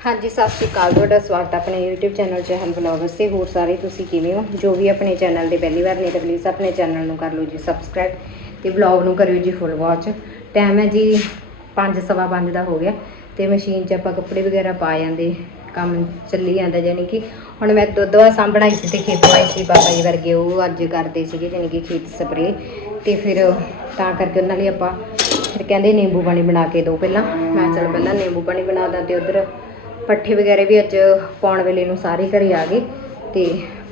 ਹਾਂਜੀ, ਸਤਿ ਸ਼੍ਰੀ ਅਕਾਲ। ਤੁਹਾਡਾ ਸਵਾਗਤ ਹੈ ਆਪਣੇ YouTube ਚੈਨਲ ਚਹਿਲ ਬਲੌਗਸ ਤੇ। ਹੋਰ ਸਾਰੇ ਤੁਸੀਂ ਕਿਵੇਂ ਹੋ? ਜੋ ਵੀ ਆਪਣੇ ਚੈਨਲ ਦੇ ਪਹਿਲੀ ਵਾਰ ਨੇ ਤਾਂ ਪਲੀਜ਼ ਆਪਣੇ ਚੈਨਲ ਨੂੰ ਕਰ ਲਓ ਜੀ ਸਬਸਕ੍ਰਾਈਬ ਤੇ ਬਲੌਗ ਨੂੰ ਕਰਿਓ ਜੀ ਫੁੱਲ ਵਾਚ ਟਾਈਮ ਹੈ ਜੀ 5:30 ਦਾ ਹੋ ਗਿਆ ਤੇ ਮਸ਼ੀਨ 'ਚ ਆਪਾਂ ਕੱਪੜੇ ਵਗੈਰਾ ਪਾ ਜਾਂਦੇ, ਕੰਮ ਚੱਲੀ ਜਾਂਦਾ ਜਾਨੀ ਕਿ। ਹੁਣ ਮੈਂ ਦੁੱਧ ਵਾ ਸਾਂਭਣਾ ਸੀ ਤੇ ਖੇਤੋਂ ਆਈ ਸੀ ਬਾਬਾ ਜੀ ਵਰਗੇ ਉਹ ਅੱਜ ਕਰਦੇ ਸੀਗੇ ਜਾਨੀ ਕਿ ਖੇਤ ਸਪਰੇ ਤੇ ਫਿਰ ਤਾਂ ਕਰਕੇ ਉਹਨਾਂ ਲਈ ਆਪਾਂ ਫਿਰ ਕਹਿੰਦੇ ਨਿੰਬੂ ਪਾਣੀ ਬਣਾ ਕੇ ਦਿਓ ਪਹਿਲਾਂ। ਮੈਂ ਕਿਹਾ ਪਹਿਲਾਂ ਨਿੰਬੂ ਪਾਣੀ ਬਣਾ ਦਾਂ ਤੇ ਉਧਰ ਪੱਠੇ ਵਗੈਰਾ ਵੀ ਅੱਜ ਪਾਉਣ ਵੇਲੇ ਨੂੰ ਸਾਰੇ ਘਰੇ ਆ ਗਏ ਤੇ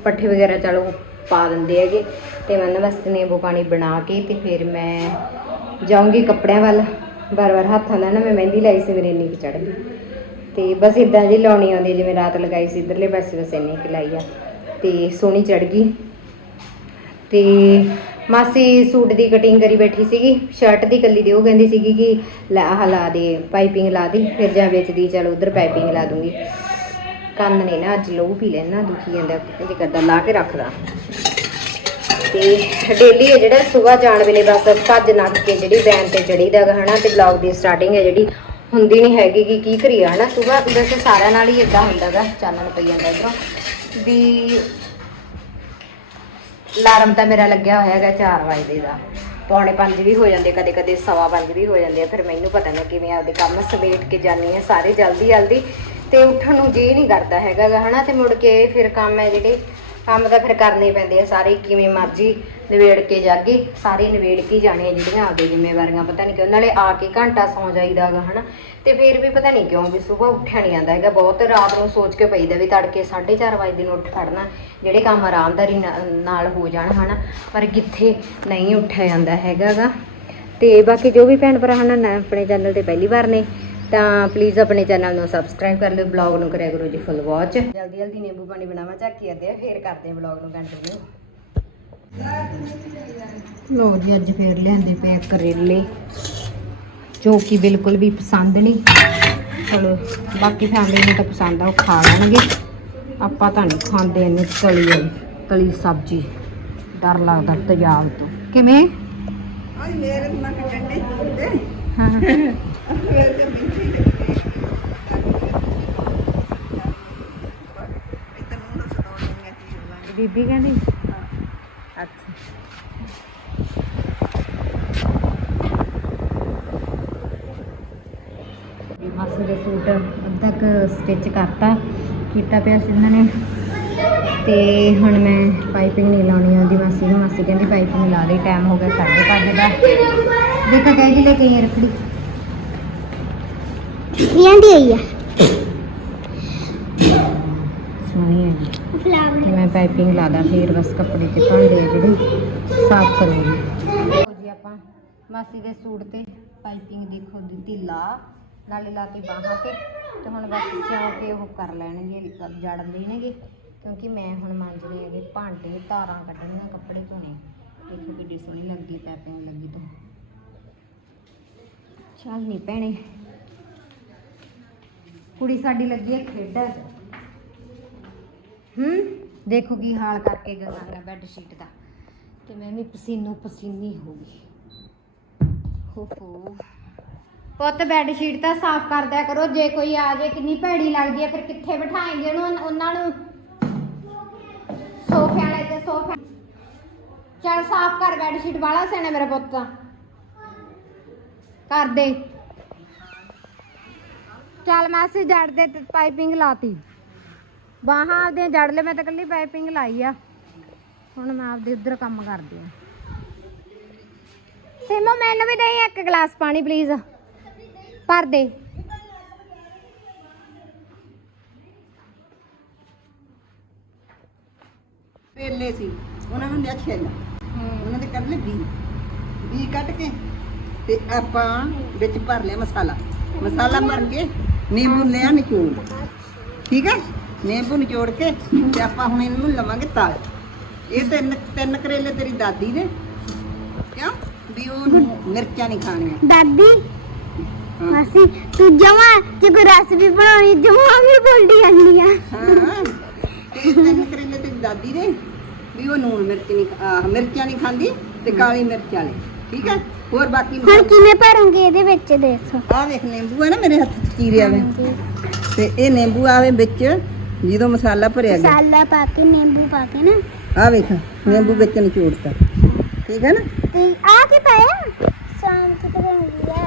ਪੱਠੇ ਵਗੈਰਾ ਚਲੋ ਪਾ ਦਿੰਦੇ ਹੈਗੇ। ਤੇ ਮੈਂ ਉਹਨਾਂ ਵਾਸਤੇ ਨਿੰਬੂ ਪਾਣੀ ਬਣਾ ਕੇ ਤੇ ਫਿਰ ਮੈਂ ਜਾਊਂਗੀ ਕੱਪੜਿਆਂ ਵੱਲ। ਬਾਰ-ਬਾਰ ਹੱਥਾਂ ਨਾਲ ਨਾ ਮੈਂ ਮਹਿੰਦੀ ਲਾਈ ਸੀ, ਮੇਰੇ ਇੰਨੀ ਕੁ ਚੜ ਗਈ। ਤੇ ਬਸ ਇਦਾਂ ਜੀ ਲਾਉਣੀ ਆਉਂਦੀ ਜਿਵੇਂ ਰਾਤ ਲਗਾਈ ਸੀ, ਇਧਰਲੇ ਪਾਸੇ ਬਸ ਇੰਨੀ ਕੁ ਲਾਈ ਆ। ਤੇ ਸੋਹਣੀ ਚੜ ਗਈ। ਤੇ ਮਾਸੀ ਸੂਟ ਦੀ ਕਟਿੰਗ ਕਰੀ ਬੈਠੀ ਸੀਗੀ ਸ਼ਰਟ ਦੀ ਕੱਲੀ ਦੀ, ਉਹ ਕਹਿੰਦੀ ਸੀਗੀ ਕਿ ਲੈ ਆਹ ਲਾ ਦੇ ਪਾਈਪਿੰਗ ਲਾ ਦੇ, ਫਿਰ ਜਾਂ ਵੇਚਦੀ, ਚਲ ਉਧਰ ਪਾਈਪਿੰਗ ਲਾ ਦੂੰਗੀ। ਕੰਨ ਨੇ ਨਾ, ਅੱਜ ਲਹੂ ਪੀ ਲੈਣਾ ਦੁਖੀ ਜਾਂਦਾ ਕਹਿੰਦੀ ਕਰਦਾ, ਲਾ ਕੇ ਰੱਖਦਾ। ਤੇ ਡੇਲੀ ਹੈ ਜਿਹੜਾ ਸਵੇਰ ਜਾਣ ਵੇਲੇ ਬਸ ਭੱਜ ਨੱਕ ਕੇ ਜਿਹੜੀ ਵੈਨ ਤੇ ਚੜੀਦਾ ਗਾ, ਹਨਾ, ਤੇ ਬਲੌਗ ਦੀ ਸਟਾਰਟਿੰਗ ਹੈ ਜਿਹੜੀ, ਹੁੰਦੀ ਨਹੀਂ ਹੈਗੀ ਕਿ ਕੀ ਕਰੀਆ ਹਨਾ, ਸਵੇਰ ਵੈਸੇ ਸਾਰਿਆਂ ਨਾਲ ਹੀ ਇਦਾਂ ਹੁੰਦਾ ਗਾ, ਚਾਨਣ ਪਈ ਜਾਂਦਾ ਇਧਰੋਂ। ਵੀ ਅਲਾਰਮ ਤਾਂ ਮੇਰਾ ਲੱਗਿਆ ਹੋਇਆ ਹੈਗਾ 4 ਵਜੇ ਦਾ। ਪੌਣੇ 5 ਵੀ ਹੋ ਜਾਂਦੇ ਕਦੇ ਕਦੇ ਸਵਾ ਪੰਜ ਵੀ ਹੋ ਜਾਂਦੇ ਆ। ਫਿਰ ਮੈਨੂੰ ਪਤਾ ਨਹੀਂ ਕਿਵੇਂ ਆਪਦੇ ਕੰਮ ਸਮੇਟ ਕੇ ਜਾਂਦੀ ਆ, ਸਾਰੇ ਜਲਦੀ ਜਲਦੀ ਤੇ ਉੱਠਣ ਨੂੰ ਜੀ ਨਹੀਂ ਕਰਦਾ ਹੈਗਾ ਗਾ, ਹਨਾ? ਤੇ ਮੁੜ ਕੇ ਫਿਰ ਕੰਮ ਹੈ ਜਿਹੜੇ ਕੰਮ ਤਾਂ ਫਿਰ ਕਰਨੇ ਪੈਂਦੇ ਆ, ਸਾਰੇ ਕਿਵੇਂ ਮਰਜ਼ੀ ਨਿਬੇੜ ਕੇ ਜਾਗੇ, ਸਾਰੇ ਨਿਬੇੜ ਕੇ ਹੀ ਜਾਣੇ ਆ ਜਿਹੜੀਆਂ ਆਪਦੇ ਜ਼ਿੰਮੇਵਾਰੀਆਂ, ਪਤਾ ਨਹੀਂ ਕਿਉਂ, ਨਾਲੇ ਆ ਕੇ ਘੰਟਾ ਸੌਂ ਜਾਈਦਾ ਗਾ ਹਨਾ। ਤੇ ਫਿਰ ਵੀ ਪਤਾ ਨਹੀਂ ਕਿਉਂ ਵੀ ਸਵੇਰ ਉੱਠਿਆ ਨਹੀਂ ਜਾਂਦਾ ਹੈਗਾ, ਬਹੁਤ ਰਾਤ ਨੂੰ ਸੋਚ ਕੇ ਪਈਦਾ ਵੀ ਤੜਕੇ 4:30 ਵਜੇ ਨੂੰ ਉੱਠ ਖੜਨਾ, ਜਿਹੜੇ ਕੰਮ ਆਰਾਮਦਾਰੀ ਨਾਲ ਹੋ ਜਾਣ, ਹਨਾ। ਪਰ ਕਿੱਥੇ ਨਹੀਂ ਉੱਠਿਆ ਜਾਂਦਾ ਹੈਗਾ ਗਾ ਤੇ ਬਾਕੀ ਜੋ ਵੀ ਭੈਣ ਭਰਾ ਹਨ ਆਪਣੇ ਚੈਨਲ ਤੇ ਪਹਿਲੀ ਵਾਰ ਨੇ ਤਾਂ ਪਲੀਜ਼ ਆਪਣੇ ਚੈਨਲ ਨੂੰ ਸਬਸਕ੍ਰਾਈਬ ਕਰ ਲਿਓ ਬਲੌਗ ਨੂੰ ਕਰਿਆ ਕਰੋ ਜੀ ਫੁੱਲ ਵਾਚ ਜਲਦੀ ਜਲਦੀ ਨਿੰਬੂ ਪਾਣੀ ਬਣਾਵਾਂ ਝਾਕੀ ਅੱਦੇ ਫੇਰ ਕਰਦੇ ਆ ਬਲੌਗ ਨੂੰ ਕੰਟੀਨਿਊ ਲੋ ਜੀ ਅੱਜ ਫੇਰ ਲਿਆਂਦੇ ਪਏ ਆ ਕਰੇਲੇ ਜੋ ਕਿ ਬਿਲਕੁਲ ਵੀ ਪਸੰਦ ਨਹੀਂ। ਚਲੋ ਬਾਕੀ ਫੈਮਿਲੀ ਨੂੰ ਤਾਂ ਪਸੰਦ ਆ ਉਹ ਖਾ ਲੈਣਗੇ। ਆਪਾਂ ਤਾਂ ਨਹੀਂ ਖਾਂਦੇ ਇੰਨੇ ਤਲੀ ਵਾਲੀ ਤਲੀ ਸਬਜ਼ੀ। ਡਰ ਲੱਗਦਾ ਤੇਜ਼ਾਬ ਤੋਂ। ਕਿਵੇਂ? ਹਾਂ ਮੇਰੇ ਤੇ ਮਿੰਚੀ ਦੇ ਇਤਨ ਨੂੰ ਸੁਣਾਉਣੀ ਹੈ। ਬੀਬੀ ਕਹਿੰਦੀ? ਅੱਛਾ। ਵੀ ਮਾਸੀ ਦੇ ਸੂਟ ਅੱਧਾ ਕੁ ਸਟਿਚ ਕਰਤਾ ਕੀਤਾ ਪਿਆ ਸੀ ਉਹਨਾਂ ਨੇ। ਤੇ ਹੁਣ ਮੈਂ ਪਾਈਪਿੰਗ ਨਹੀਂ ਲਾਉਣੀ ਆਉਂਦੀ ਮਾਸੀ ਨੂੰ। ਮਾਸੀ ਕਹਿੰਦੀ ਪਾਈਪਿੰਗ ਲਾ ਦੇ ਟਾਈਮ ਹੋ ਗਿਆ 5:30 ਦਾ। ਦੇਖੋ ਕਹਿ ਜੀ ਲੈ ਕੇ ਆਈ ਆ ਰੱਖੜੀ ਲਿਆਂਦੀ ਆ। ਸੋਹਣੀ ਹੈ ਜੀ। ਤੇ ਮੈਂ ਪਾਈਪਿੰਗ ਲਾ ਦਾਂ ਬਸ ਕੱਪੜੇ ਤੇ ਭਾਂਡੇ ਆ ਜਿਹੜੇ, ਸਾਫ਼ ਕਰੂੰਗੀ। ਲਓ ਜੀ ਆਪਾਂ ਮਾਸੀ ਦੇ ਸੂਟ ਤੇ ਪਾਈਪਿੰਗ ਦੇਖੋ ਦਿੱਤੀ ਲਾ ਨਾਲੇ ਲਾਤੀ ਬਾਹਾਂ ਤੇ ਤੇ ਹੁਣ ਬਸ ਸਿਉਂ ਕੇ ਉਹ ਕਰ ਲੈਣਗੇ ਜੜ ਲੈਣਗੇ ਕਿਉਂਕਿ ਮੈਂ ਹੁਣ ਮਾਂਜਣੇ ਹੈਗੇ ਭਾਂਡੇ, ਧਾਰਾਂ ਕੱਢਣੀਆਂ, ਕੱਪੜੇ ਧੋਣੇ। ਦੇਖੋ ਕਿੱਡੀ ਸੋਹਣੀ ਲੱਗਦੀ ਪਾਈਪਿੰਗ ਲੱਗੀ ਤੋਂ। ਚੱਲ ਨਹੀਂ ਭੈਣੇ ਕੁੜੀ ਸਾਡੀ ਲੱਗੀ ਹੈ ਖੇਡਣ। ਹੂੰ? ਦੇਖੋ ਕੀ ਹਾਲ ਕਰਕੇ ਗੰਗਾ ਬੈੱਡ ਸ਼ੀਟ ਦਾ। ਤੇ ਮੈਂ ਵੀ ਪਸੀਨੋ ਪਸੀਨੀ ਹੋ ਗਈ। ਹੋ ਹੋ ਪੁੱਤ, ਬੈੱਡ ਸ਼ੀਟ ਤਾਂ ਸਾਫ਼ ਕਰ ਦਿਆ ਕਰੋ। ਜੇ ਕੋਈ ਆ ਜੇ, ਕਿੰਨੀ ਭੈੜੀ ਲੱਗਦੀ ਹੈ, ਫਿਰ ਕਿੱਥੇ ਬਿਠਾਏਂਗੇ ਉਹਨੂੰ ਉਹਨਾਂ ਨੂੰ? ਸੋਫਿਆਂ ਵਾਲੇ ਤੇ ਸੋਫਾ। ਚੱਲ ਸਾਫ਼ ਕਰ ਬੈੱਡ ਸ਼ੀਟ, ਵਾਲਾ ਸਿਆਣਾ ਮੇਰਾ ਪੁੱਤ ਤਾਂ। ਕਰ ਦੇ। ਚੱਲ ਮਾਸੀ ਜੜ ਦੇ ਤੇ ਪਾਈਪਿੰਗ ਲਾਤੀ। ਬਾਹਾਂ ਆਪਦੀਆਂ ਜੜ ਲੈ, ਮੈਂ ਤਾਂ ਕੱਲੀ ਪਾਈਪਿੰਗ ਲਾਈ ਆ। ਹੁਣ ਮੈਂ ਆਪਦੇ ਉਧਰ ਕੰਮ ਕਰਦੀ ਆ। ਸਿਮੋ, ਮੈਨੂੰ ਵੀ ਦੇਈ ਇੱਕ ਗਲਾਸ ਪਾਣੀ ਪਲੀਜ਼ ਭਰ ਦੇ। ਪੇਲੇ ਸੀ, ਉਹਨਾਂ ਨੂੰ ਲਿਆ ਛਿੱਲ। ਉਹਨਾਂ ਦੇ ਕੱਢ ਲਏ ਬੀ। ਬੀ ਕੱਢ ਕੇ ਤੇ ਆਪਾਂ ਵਿੱਚ ਭਰ ਲਿਆ ਮਸਾਲਾ। ਮਸਾਲਾ ਭਰ ਕੇ ਨਿੰਬੂ ਲਿਆ ਨਿਚੋੜ ਠੀਕ ਹੈ ਨਿੰਬੂ ਨਿਚੋੜ ਕੇ ਤੇ ਆਪਾਂ ਹੁਣ ਇਹਨੂੰ ਲਵਾਂਗੇ ਤਲ। ਇਹ ਤਿੰਨ ਤਿੰਨ ਕਰੇਲੇ ਤੇਰੀ ਦਾਦੀ ਨੇ। ਕਿਉਂ? ਵੀ ਉਹ ਮਿਰਚਾਂ ਨਹੀਂ ਖਾਣੀਆਂ। ਦਾਦੀ। ਮਾਸੀ ਤੂੰ ਜਮਾ ਜੇ ਕੋਈ ਰੈਸਪੀ ਬਣਾਉਣੀ ਜਮਾ ਵੀ ਬੋਲਦੀ ਜਾਂਦੀ ਆ। ਹਾਂ। ਤੇ ਤਿੰਨ ਕਰੇਲੇ ਤੇ ਦਾਦੀ ਨੇ। ਵੀ ਉਹ ਨੂਣ ਮਿਰਚ ਨਹੀਂ ਮਿਰਚਾਂ ਨਹੀਂ ਖਾਂਦੀ ਤੇ ਕਾਲੀ ਮਿਰਚ ਵਾਲੇ। ਠੀਕ ਹੈ ਹੋਰ ਬਾਕੀ ਹੁਣ ਕਿਵੇਂ ਭਰੋਂਗੇ ਇਹਦੇ ਵਿੱਚ ਦੱਸੋ ਆਹ ਵੇਖ ਨਿੰਬੂ ਹੈ ਨਾ ਮੇਰੇ ਹੱਥ ਚ ਚੀਰਿਆ ਵੇ। ਤੇ ਇਹ ਨਿੰਬੂ ਆਵੇ ਵਿੱਚ ਜਦੋਂ ਮਸਾਲਾ ਭਰਿਆ ਗਿਆ। ਮਸਾਲਾ ਪਾ ਕੇ ਨਿੰਬੂ ਪਾ ਕੇ ਨਾ। ਆ ਵੇਖ ਨਿੰਬੂ ਵਿੱਚ ਨਿਚੋੜਤਾ। ਠੀਕ ਹੈ ਨਾ? ਤੇ ਆ ਕੀ ਪਾਇਆ? ਸ਼ਾਂਤ ਕਰੂੰਗੀ ਆ।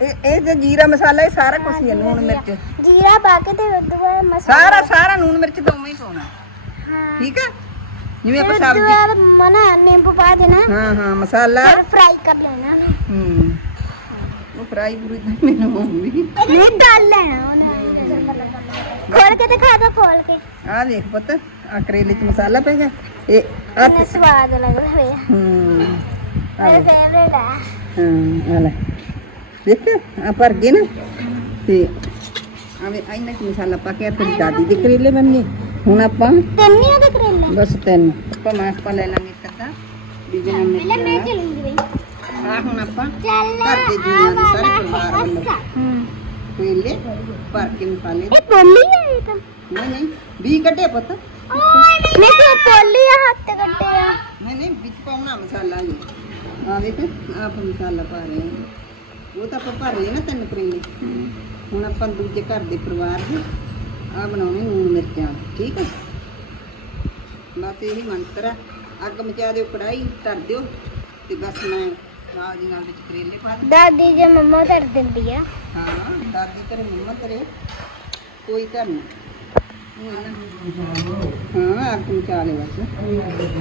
ਇਹ ਇਹ ਤੇ ਜੀਰਾ ਮਸਾਲਾ ਇਹ ਸਾਰਾ ਕੁਝ ਹੀ ਹੈ ਲੂਣ ਮਿਰਚ। ਜੀਰਾ ਪਾ ਕੇ ਤੇ ਬਾਅਦ ਮਸਾਲਾ ਸਾਰਾ ਸਾਰਾ ਲੂਣ ਮਿਰਚ ਉਵੇਂ ਹੀ ਪਾਉਣਾ। ਹਾਂ। ਠੀਕ ਹੈ? ਜਿਵੇਂ ਆਪਾਂ ਸਬਜ਼ੀ ਬਾਅਦ ਮਨਾ ਨਿੰਬੂ ਪਾ ਦੇਣਾ। ਹਾਂ ਹਾਂ ਮਸਾਲਾ। ਫਰਾਈ ਕਰ ਲੈਣਾ ਉਹਨੂੰ। ਹੂੰ। ਉਹ ਫਰਾਈ ਪੂਰੀ ਤਾਂ ਮੈਨੂੰ ਆਉਂਦੀ। ਨਹੀਂ ਡਾਲ ਲੈਣਾ ਉਹਨੇ। ਖੋਲ ਕੇ ਦਿਖਾ ਦੋ ਖੋਲ ਕੇ। ਆ ਦੇਖ ਪੁੱਤ ਆ ਕਰੇਲੇ ਚ ਮਸਾਲਾ ਪੈ ਗਿਆ। ਇਹ ਆ ਕਿੰਨਾ ਸਵਾਦ ਲੱਗਦਾ ਹੋਇਆ ਹੂੰ। ਆ ਮੇਰੇ ਲੈ। ਫੇਵਰੇਟ ਆ। ਹਾਂ ਆ ਲੈ। ਦੇਖ ਆ ਭਰ ਗਏ ਨਾ। ਤੇ ਆਵੇ ਆਇਨਾ ਚ ਮਸਾਲਾ ਪਾ ਕੇ ਆ ਤੇਰੀ ਦਾਦੀ ਦੇ ਕਰੇਲੇ ਬਣ ਗਏ ਹੁਣ ਆਪਾਂ ਤੈਨੂੰ ਉਹਦੇ ਕਰੇਲੇ ਬਸ ਤਿੰਨ। ਆਪਾਂ ਮੈਂ ਆਪਾਂ ਲੈ ਲਾਂਗੇ ਕੱਦਾ ਵੀ ਜਿਵੇਂ ਪਹਿਲਾਂ ਮੈਂ ਚਲੂੰਗੀ ਬਈ। ਆ ਹੁਣ ਆਪਾਂ ਚੱਲ ਘਰ ਦੇ ਜੀਆਂ ਦੇ ਸਾਰੇ ਪਰਿਵਾਰ ਵੱਲੋਂ ਹੂੰ। ਕਰੇਲੇ ਭਰ ਕੇ ਮਸਾਲੇ ਇਹ ਪੋਲੀ ਆ ਇਹ ਤਾਂ। ਨਹੀਂ ਨਹੀਂ ਵੀ ਕੱਢੇ ਪੁੱਤ। ਨਹੀਂ ਤੇ ਪੋਲੀ ਆ ਹੱਥ ਕੱਟੇ ਆ। ਨਹੀਂ ਨਹੀਂ ਵਿੱਚ ਪਾਉਣਾ ਮਸਾਲਾ ਜੀ। ਆ ਵੇਖ ਆਪ ਮਸਾਲਾ ਪਾ ਰਹੇ ਹਾਂ ਉਹ ਤਾਂ ਆਪਾਂ ਭਰ ਲਏ ਨਾ ਤਿੰਨ ਕਰੇਲੇ ਹੁਣ ਆਪਾਂ ਦੂਜੇ ਘਰ ਦੇ ਪਰਿਵਾਰ ਦੇ ਆ ਬਣਾਉਣੇ ਨੂਨ ਮਿਰਚਾਂ। ਠੀਕ ਹੈ ਬਸ ਇਹੀ ਮੰਤਰ ਆ। ਅੱਗ ਮਚਾ ਦਿਓ ਕੜਾਈ ਧਰ ਦਿਓ ਤੇ ਬਸ ਮੈਂ ਨਾਲ ਦੀ ਨਾਲ ਵਿੱਚ ਕਰੇਲੇ ਪਾ ਦੇ ਦਾਦੀ ਜੇ ਮੰਮਾ ਕਰ ਦਿੰਦੀ ਆ। ਹਾਂ ਦਾਦੀ ਤੇਰੇ ਮੰਮਾ ਤੇਰੇ ਕੋਈ ਘਰ ਨਹੀਂ। ਹਾਂ ਅੱਗ ਮਚਾ ਲੈ ਬਸ।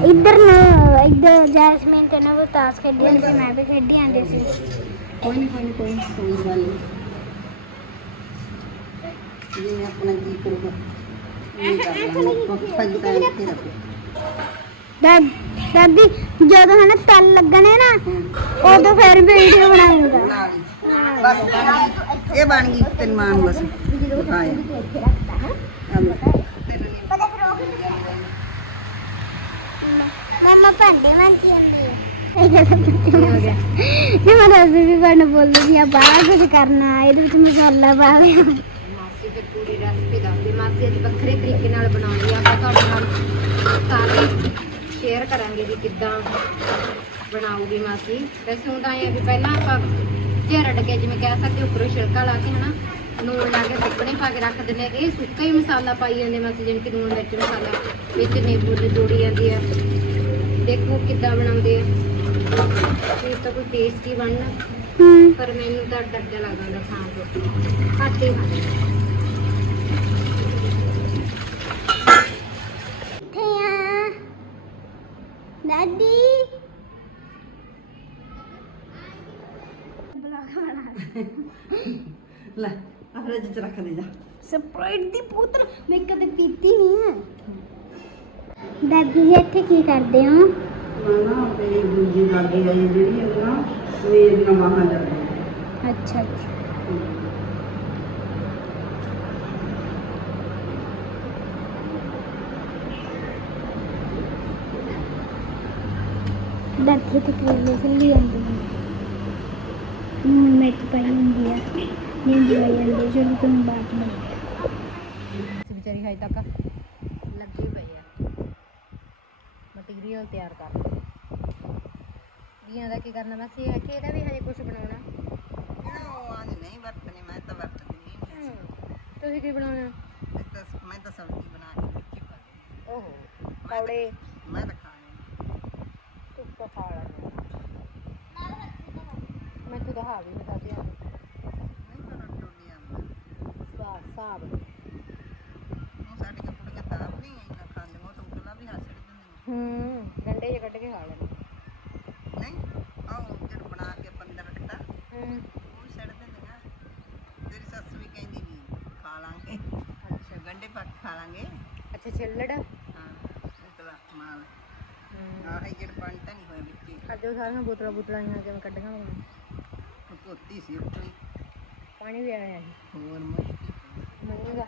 ਇੱਧਰ ਨਾ ਇੱਧਰ ਜੈਸਮੀਨ ਤੇ ਨਾ ਉਹ ਤਾਸ ਖੇਡੀ ਸੀ ਮੈਂ ਵੀ ਖੇਡੀ ਜਾਂਦੀ ਸੀ। ਕੋਈ ਨਹੀਂ ਕੋਈ ਨਹੀਂ ਕੋਈ ਨੀ, ਕੋਈ ਗੱਲ ਨਹੀਂ ਜਿਵੇਂ ਆਪਣਾ ਜੀ ਕਰੂਗਾ। ਇਹ ਕਰ ਲਾਂਗੇ ਪੱਖਾ ਜੀ ਤਾਂ ਰੱਖੋ। ਦਾਦੀ ਜਦੋਂ ਹਨਾ ਤਲ ਲੱਗਣੇ ਨਾ ਉਦੋਂ ਫਿਰ ਵੀਡੀਓ ਬਣਾਉਂਗਾ ਬਣਾ ਬਸ ਬਣ। ਇਹ ਬਣ ਗਈ ਤੇਰੀ ਮਾਂ ਨੂੰ ਬਸ। ਦਿਖਾਇਆ। ਆ ਲੈ। ਤੇਰੇ ਲਈ ਮਮਾ ਭਾਂਡੇ ਮਾਂਜੀ ਜਾਂਦੀ ਹੈ ਇਹ ਗੱਲ ਪੁੱਛੀ ਹੋ ਗਿਆ ਜੇ ਮੈਂ ਰੈਸਿਪੀ ਬਣਨ ਬੋਲਦੀ ਸੀ ਆ ਬਾਹਰ ਕੁਝ ਕਰਨਾ ਇਹਦੇ ਵਿੱਚ ਮਸਾਲਾ ਪਾ ਲਿਆ। ਮਾਸੀ ਫਿਰ ਪੂਰੀ ਰੈਸਪੀ ਦੱਸਦੀ ਮਾਸੀ ਅੱਜ ਵੱਖਰੇ ਤਰੀਕੇ ਨਾਲ ਬਣਾਉਂਦੀ ਆ ਆਪਾਂ ਤੁਹਾਡੇ ਨਾਲ ਸਾਰੇ ਸ਼ੇਅਰ ਕਰਾਂਗੇ ਵੀ ਕਿੱਦਾਂ ਬਣਾਉਗੀ ਮਾਸੀ। ਵੈਸੇ ਹੁੰਦਾ ਇਹ ਵੀ ਪਹਿਲਾਂ ਆਪਾਂ ਝਰੜ ਕੇ ਜਿਵੇਂ ਕਹਿ ਸਕਦੇ ਉੱਪਰੋਂ ਛਿਲਕਾ ਲਾ ਕੇ ਹਨਾ, ਨੂਣ ਲਾ ਕੇ ਸੁੱਕਣੇ ਪਾ ਕੇ ਰੱਖ ਦਿੰਦੇ ਆ। ਇਹ ਸੁੱਕਾ ਹੀ ਮਸਾਲਾ ਪਾਈ ਜਾਂਦੇ ਮਾਸੀ ਜਿਵੇਂ ਕਿ ਨੂਣ ਵਿੱਚ ਮਸਾਲਾ, ਵਿੱਚ ਨਿੰਬੂ ਦੀ ਜੋੜੀ ਜਾਂਦੀ ਆ। ਦੇਖੋ ਕਿੱਦਾਂ ਬਣਾਉਂਦੇ ਆ। ਇਹ ਤਾਂ ਕੋਈ ਟੇਸਟੀ ਬਣਨਾ। ਪਰ ਮੈਨੂੰ ਤਾਂ ਡਰ ਜਿਹਾ ਲੱਗਦਾ ਖਾਣ ਤੋਂ ਘੱਟ ਹੀ ਖਾਂਦੀ ਕਿੱਥੇ ਆ ਦਾਦੀ ਬਲੌਗ ਬਣਾ ਲੈ ਆ ਫਰਿੱਜ 'ਚ ਰੱਖ ਦੇ ਜਾ ਸਪਰਾਈਟ ਦੀ ਬੋਤਲ ਮੈਂ ਕਦੇ ਪੀਤੀ ਨਹੀਂ ਹੈ ਦਾਦੀ ਜੀ ਇੱਥੇ ਕੀ ਕਰਦੇ ਹੋ ਨਾ ਤੇ ਦੂਜੀ ਦਾਦੀ ਆਈ ਜਿਹੜੀ ਹੈ ਨਾ ਸਵੇਰ ਦੀਆਂ ਬਾਹਾਂ ਜਾਂਦੀ ਅੱਛਾ ਅੱਛਾ ਦਾਦੀ ਤੇ ਕਰੇਲੇ ਚੱਲੀ ਜਾਂਦੇ ਨੇ ਹੁਣ ਮੈਂ ਪਾਈ ਹੁੰਦੀ ਆ ਨਿੰਦੀ ਆਈ ਜਾਂਦੀ ਆ ਜਦੋਂ ਤੁਮ ਬਾਤ ਨਹੀਂ ਇਸ ਵਿਚਾਰੀ ਹਜੇ ਤੱਕ ਲੱਗੀ ਪਈ ਆ ਮਟੀਰੀਅਲ ਤਿਆਰ ਕਰ ਦੀਆਂ ਦਾ ਕੀ ਕਰਨਾ ਮਾਸੀ ਇਹ ਕਿ ਇਹਦਾ ਵੀ ਹਜੇ ਕੁਝ ਬਣਾਉਣਾ ਨਹੀਂ ਵਰਤਨੇ ਮੈਂ ਤਾਂ ਵਰਤਦੀ ਨਹੀਂ ਤੁਸੀਂ ਕੀ ਬਣਾਉਣਾ ਮੈਂ ਤਾਂ ਸਬਜ਼ੀ ਬਣਾ ਕੇ ਵਿੱਚੇ ਪਾ ਓਹੋ ਕੌੜੇ ਮੈਂ ਤਾਂ ਖਾਣੇ ਤੂੰ ਤਾਂ ਖਾ ਲੈਣਾ ਮੈਂ ਤੂੰ ਤਾਂ ਹਾਂ ਵੀ ਬਤਾ ਦਿਆਂ ਨਹੀਂ ਪਰ ਟੋਲੀ ਆਉਂਦਾ। ਸਾਬ ਸਾਬ। ਉਹ ਸਾਡੇ ਕੱਪੜੇ ਤਾਂ ਆਪ ਨਹੀਂ ਇੰਨਾ ਖਾਂਦੇ ਉਹ ਤਾਂ ਉਤਲਾ ਵੀ ਹੱਸ ਦਿੰਦੇ ਹੂੰ ਡੰਡੇ ਜਿਹੇ ਕੱਢ ਕੇ ਖਾ ਨੇ ਨਹੀਂ ਆਹ ਜਦ ਬਣਾ ਕੇ ਬੰਦਰ ਰੱਖਤਾ ਹੂੰ। ਉਹ ਸੜ ਦਿੰਦੇ ਨਾ। ਤੇਰੀ ਸੱਸ ਵੀ ਕਹਿੰਦੀ ਵੀ ਖਾ ਲਾਂਗੇ। ਅੱਛਾ। ਗੰਡੇ ਪਾ ਕੇ ਖਾ ਲਾਂਗੇ। ਅੱਛਾ ਛਿੱਲੜ। ਹਾਂ ਉਤਲਾ ਮਾਲ। ਹੂੰ। ਆਹ ਜਿਹੜਾ ਤਾਂ ਨਹੀਂ ਹੋਇਆ ਵਿੱਚ। ਅੱਜ ਸਾਰੀਆਂ ਬੋਤਲਾਂ ਬੋਤਲਾਂ ਆਈਆਂ ਜਿਵੇਂ ਕੱਢੀਆਂ ਉਹ ਧੋਤੀ ਸੀ ਉਤਲੀ ਪਾਣੀ ਵੀ ਆਇਆ ਸੀ। ਹੋਰ ਮੁਸ਼ਕਿਲ ਮੰਨੂਗਾ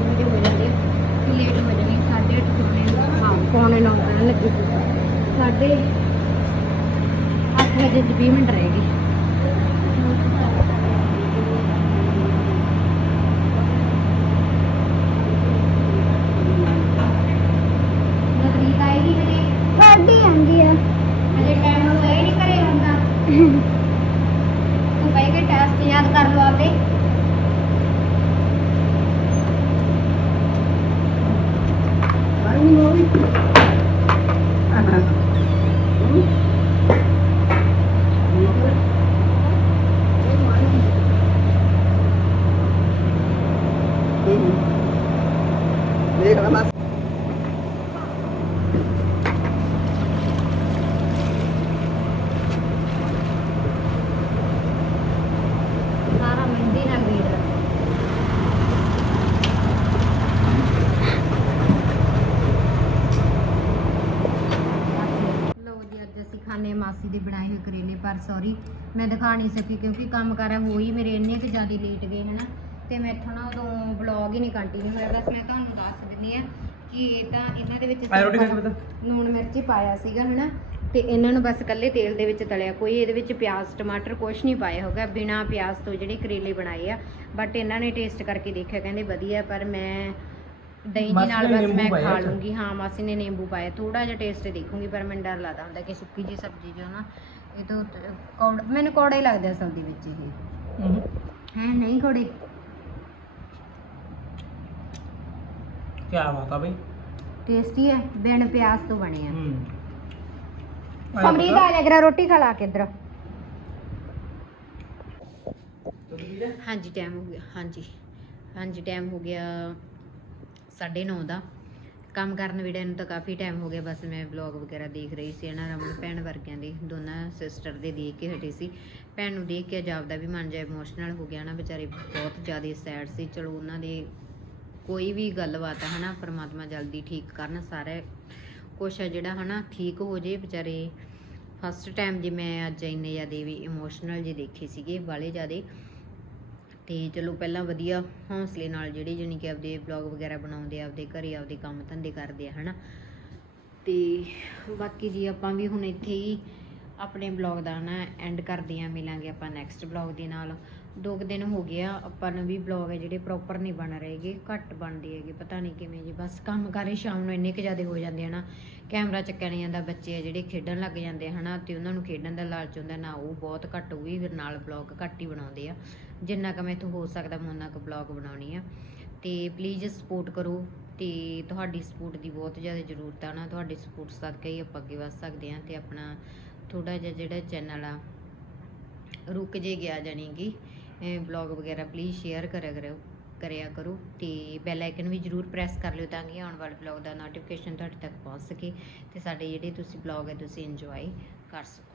ਲੇਟ ਹੋ ਜਾਣੀ 8:30 ਹੋਣੇ ਹਾਂ ਸਾਢੇ 8 ਵਜੇ ਚ 20 ਮਿੰਟ ਰਹੇਗੀ ਤਰੀਕ ਆਏਗੀ ਹਜੇ ਸਾਡੀ ਆਂਦੀ ਆ। ਹਜੇ ਟਾਈਮ ਹੋਇਆ ਹੀ ਨਹੀਂ ਘਰੇ ਹੁੰਦਾ ਤੂੰ ਬਹਿ ਕੇ ਟੈਸਟ ਯਾਦ ਕਰ ਲਓ ਆਪਦੇ। ਨਹੀਂ ਹੋਈ ਦੇਖ ਲੈ ਮਾਸੀ ਸਾਰਾ ਮਹਿੰਦੀ ਨਾਲ ਵੀੜ ਲਓ ਜੀ ਅੱਜ ਅਸੀਂ ਖਾਣੇ ਮਾਸੀ ਦੇ ਬਣਾਏ ਪਰ ਸੌਰੀ ਮੈਂ ਦਿਖਾ ਨਹੀਂ ਸਕੀ ਕਿਉਂਕਿ ਕੰਮ ਕਰ ਹੋ ਹੀ ਮੇਰੇ ਇੰਨੇ ਕਿ ਜ਼ਿਆਦਾ ਲੇਟ ਗਏ ਹਨਾ ਤੇ ਮੈਥੋਂ ਨਾ ਉਦੋਂ ਵਲੌਗ ਹੀ ਨਹੀਂ ਕੰਟੀਨਿਊ ਹੋਇਆ। ਬਸ ਮੈਂ ਤੁਹਾਨੂੰ ਦੱਸ ਦਿੰਦੀ ਆ ਕਿ ਇਹ ਤਾਂ ਇਹਨਾਂ ਦੇ ਵਿੱਚ? ਲੂਣ ਮਿਰਚ ਪਾਇਆ ਸੀਗਾ ਹਨਾ? ਤੇ ਇਹਨਾਂ ਨੂੰ ਬਸ ਕੱਲੇ ਤੇਲ ਦੇ ਵਿੱਚ ਤਲਿਆ। ਕੋਈ ਇਹਦੇ ਵਿੱਚ ਪਿਆਜ਼ ਟਮਾਟਰ ਕੁਛ ਨਹੀਂ ਪਾਇਆ ਹੋਗਾ। ਬਿਨਾ ਪਿਆਜ਼ ਤੋਂ ਜਿਹੜੇ ਕਰੇਲੇ ਬਣਾਏ ਆ ਬਟ ਇਹਨਾਂ ਨੇ ਟੇਸਟ ਕਰਕੇ ਦੇਖਿਆ ਕਹਿੰਦੇ ਵਧੀਆ ਪਰ ਮੈਂ ਦਹੀਂ ਦੀ ਨਾਲ ਬਸ ਮੈਂ ਖਾ। ਲੂੰਗੀ। ਹਾਂ ਮਾਸੀ ਨੇ ਨਿੰਬੂ ਪਾਇਆ। ਥੋੜਾ ਜਿਹਾ ਟੇਸਟ ਦੇਖੂੰਗੀ ਪਰ ਮੈਨੂੰ ਡਰ ਲੱਗਦਾ ਹੁੰਦਾ ਕਿ ਸੁੱਕੀ ਜੀ ਸਬਜ਼ੀ ਜੋ ਨਾ ਇਹ ਤੋਂ ਕੌੜ ਮੈਨੂੰ ਕੌੜਾ ਹੀ ਲੱਗਦਾ ਸਬਜ਼ੀ ਵਿੱਚ ਇਹ। ਹੈ। ਨਹੀਂ ਕੌੜੇ? ਕੀ ਬਾਤ ਆ ਬਈ? ਟੇਸਟੀ ਹੈ ਬਿਨ ਪਿਆਜ਼ ਤੋਂ ਬਣੇ ਆ। ਹੂੰ। ਸਮਰੀਤ ਆ ਜਾ ਕਰਾ ਰੋਟੀ ਖਾ ਲਾ ਕੇ ਇੱਧਰ। ਹਾਂਜੀ ਟਾਈਮ ਹੋ ਗਿਆ। ਹਾਂਜੀ। ਹਾਂਜੀ ਟਾਈਮ ਹੋ ਗਿਆ 9:30 ਦਾ। ਕੰਮ ਕਰਨ ਵੀਡੀਓ ਨੂੰ ਤਾਂ ਕਾਫੀ ਟਾਈਮ ਹੋ ਗਿਆ, ਬਸ ਮੈਂ ਵਲੌਗ ਵਗੈਰਾ ਦੇਖ ਰਹੀ ਸੀ ਇਹਨਾਂ ਰਮਨ ਭੈਣ ਵਰਗਿਆਂ ਦੇ, ਦੋਨਾਂ ਸਿਸਟਰ ਦੇ ਦੇਖ ਕੇ ਹਟੀ ਸੀ। ਭੈਣ ਨੂੰ ਦੇਖ ਕੇ ਜਾਪਦਾ ਵੀ ਮਨ ਜਾ ਇਮੋਸ਼ਨਲ ਹੋ ਗਿਆ ਨਾ ਵਿਚਾਰੇ ਬਹੁਤ ਜ਼ਿਆਦਾ ਸੈਡ ਸੀ। ਚਲੋ, ਉਹਨਾਂ ਦੇ ਕੋਈ ਵੀ ਗੱਲਬਾਤ ਹੈ ਨਾ ਪਰਮਾਤਮਾ ਜਲਦੀ ਠੀਕ ਕਰਨ, ਸਾਰੇ ਕੁਛ ਹੈ ਜਿਹੜਾ, ਹਨਾ, ਠੀਕ ਹੋ ਜੇ। ਵਿਚਾਰੇ ਫਸਟ ਟਾਈਮ ਜੇ ਮੈਂ ਅੱਜ ਇੰਨੇ ਜ਼ਿਆਦਾ ਵੀ ਇਮੋਸ਼ਨਲ ਜੇ ਦੇਖੇ ਸੀਗੇ ਬਾਲੇ ਜ਼ਿਆਦਾ। ਤੇ ਚਲੋ ਪਹਿਲਾਂ ਵਧੀਆ ਹੌਸਲੇ ਨਾਲ ਜਿਹੜੇ ਜਾਣੀ ਕਿ ਆਪਦੇ ਬਲੌਗ ਵਗੈਰਾ ਬਣਾਉਂਦੇ ਆ ਆਪਦੇ ਘਰੇ ਆਪਦੇ ਕੰਮ ਧੰਦੇ ਕਰਦੇ ਆ, ਹਨਾ? ਤੇ ਬਾਕੀ ਜੀ ਆਪਾਂ ਵੀ ਹੁਣ ਇੱਥੇ ਹੀ ਆਪਣੇ ਬਲੌਗ ਦਾ ਨਾ ਐਂਡ ਕਰਦੇ ਆ, ਮਿਲਾਂਗੇ ਆਪਾਂ ਨੈਕਸਟ ਬਲੌਗ ਦੇ ਨਾਲ। ਦੋ ਕੁ ਦਿਨ ਹੋ ਗਿਆ ਆਪਾਂ ਨੂੰ ਵੀ ਬਲੌਗ ਹੈ ਜਿਹੜੇ ਪ੍ਰੋਪਰ ਨਹੀਂ ਬਣ ਰਹੇਗੇ ਘੱਟ ਬਣਦੇ ਹੈਗੇ, ਪਤਾ ਨਹੀਂ ਕਿਵੇਂ ਜੀ, ਬਸ ਕੰਮ ਕਰੇ ਸ਼ਾਮ ਨੂੰ ਇੰਨੇ ਕੁ ਜ਼ਿਆਦਾ ਹੋ ਜਾਂਦੇ ਆ ਨਾ, ਕੈਮਰਾ ਚੱਕਿਆ ਨਹੀਂ ਜਾਂਦਾ, ਬੱਚੇ ਆ ਜਿਹੜੇ ਖੇਡਣ ਲੱਗ ਜਾਂਦੇ ਆ ਹਨਾ, ਤੇ ਉਹਨਾਂ ਨੂੰ ਖੇਡਣ ਦਾ ਲਾਲਚ ਹੁੰਦਾ, ਨਾ ਉਹ ਬਹੁਤ ਘੱਟ ਹੋਊਗੀ, ਫਿਰ ਨਾਲ ਬਲੌਗ ਘੱਟ ਹੀ ਬਣਾਉਂਦੇ ਆ, ਜਿੰਨਾ ਕੁ ਮੈਥੋਂ ਹੋ ਸਕਦਾ, ਮੈਂ ਉਹਨਾਂ ਕੁ ਬਲੌਗ ਬਣਾਉਣੀ ਆ, ਤੇ ਪਲੀਜ਼ ਸਪੋਰਟ ਕਰੋ, ਤੇ ਤੁਹਾਡੀ ਸਪੋਰਟ ਦੀ ਬਹੁਤ ਜ਼ਿਆਦਾ ਜ਼ਰੂਰਤ ਆ ਨਾ, ਤੁਹਾਡੀ ਸਪੋਰਟ ਸਦਕਾ ਹੀ ਆਪਾਂ ਅੱਗੇ ਵਧ ਸਕਦੇ ਆ, ਤੇ ਆਪਣਾ ਥੋੜਾ ਜਿਹਾ ਜਿਹੜਾ ਚੈਨਲ ਆ, ਰੁਕ ਜੇ ਗਿਆ ਜਾਣੀ ਕਿ ਬਲੌਗ ਵਗੈਰਾ ਪਲੀਜ਼ ਸ਼ੇਅਰ ਕਰਿਆ ਕਰੋ ਕਰਿਆ ਕਰੋ ਤੇ ਬੈਲ ਆਈਕਨ ਵੀ ਜਰੂਰ ਪ੍ਰੈਸ ਕਰ ਲਿਓ ਤਾਂ ਕਿ ਆਉਣ ਵਾਲੇ ਬਲੌਗ ਦਾ ਨੋਟੀਫਿਕੇਸ਼ਨ ਤੁਹਾਡੇ ਤੱਕ ਪਹੁੰਚ ਸਕੇ ਤੇ ਸਾਡੇ ਜਿਹੜੇ ਤੁਸੀਂ ਬਲੌਗ ਹੈ ਤੁਸੀਂ ਇੰਜੋਏ ਕਰ ਸਕੋ।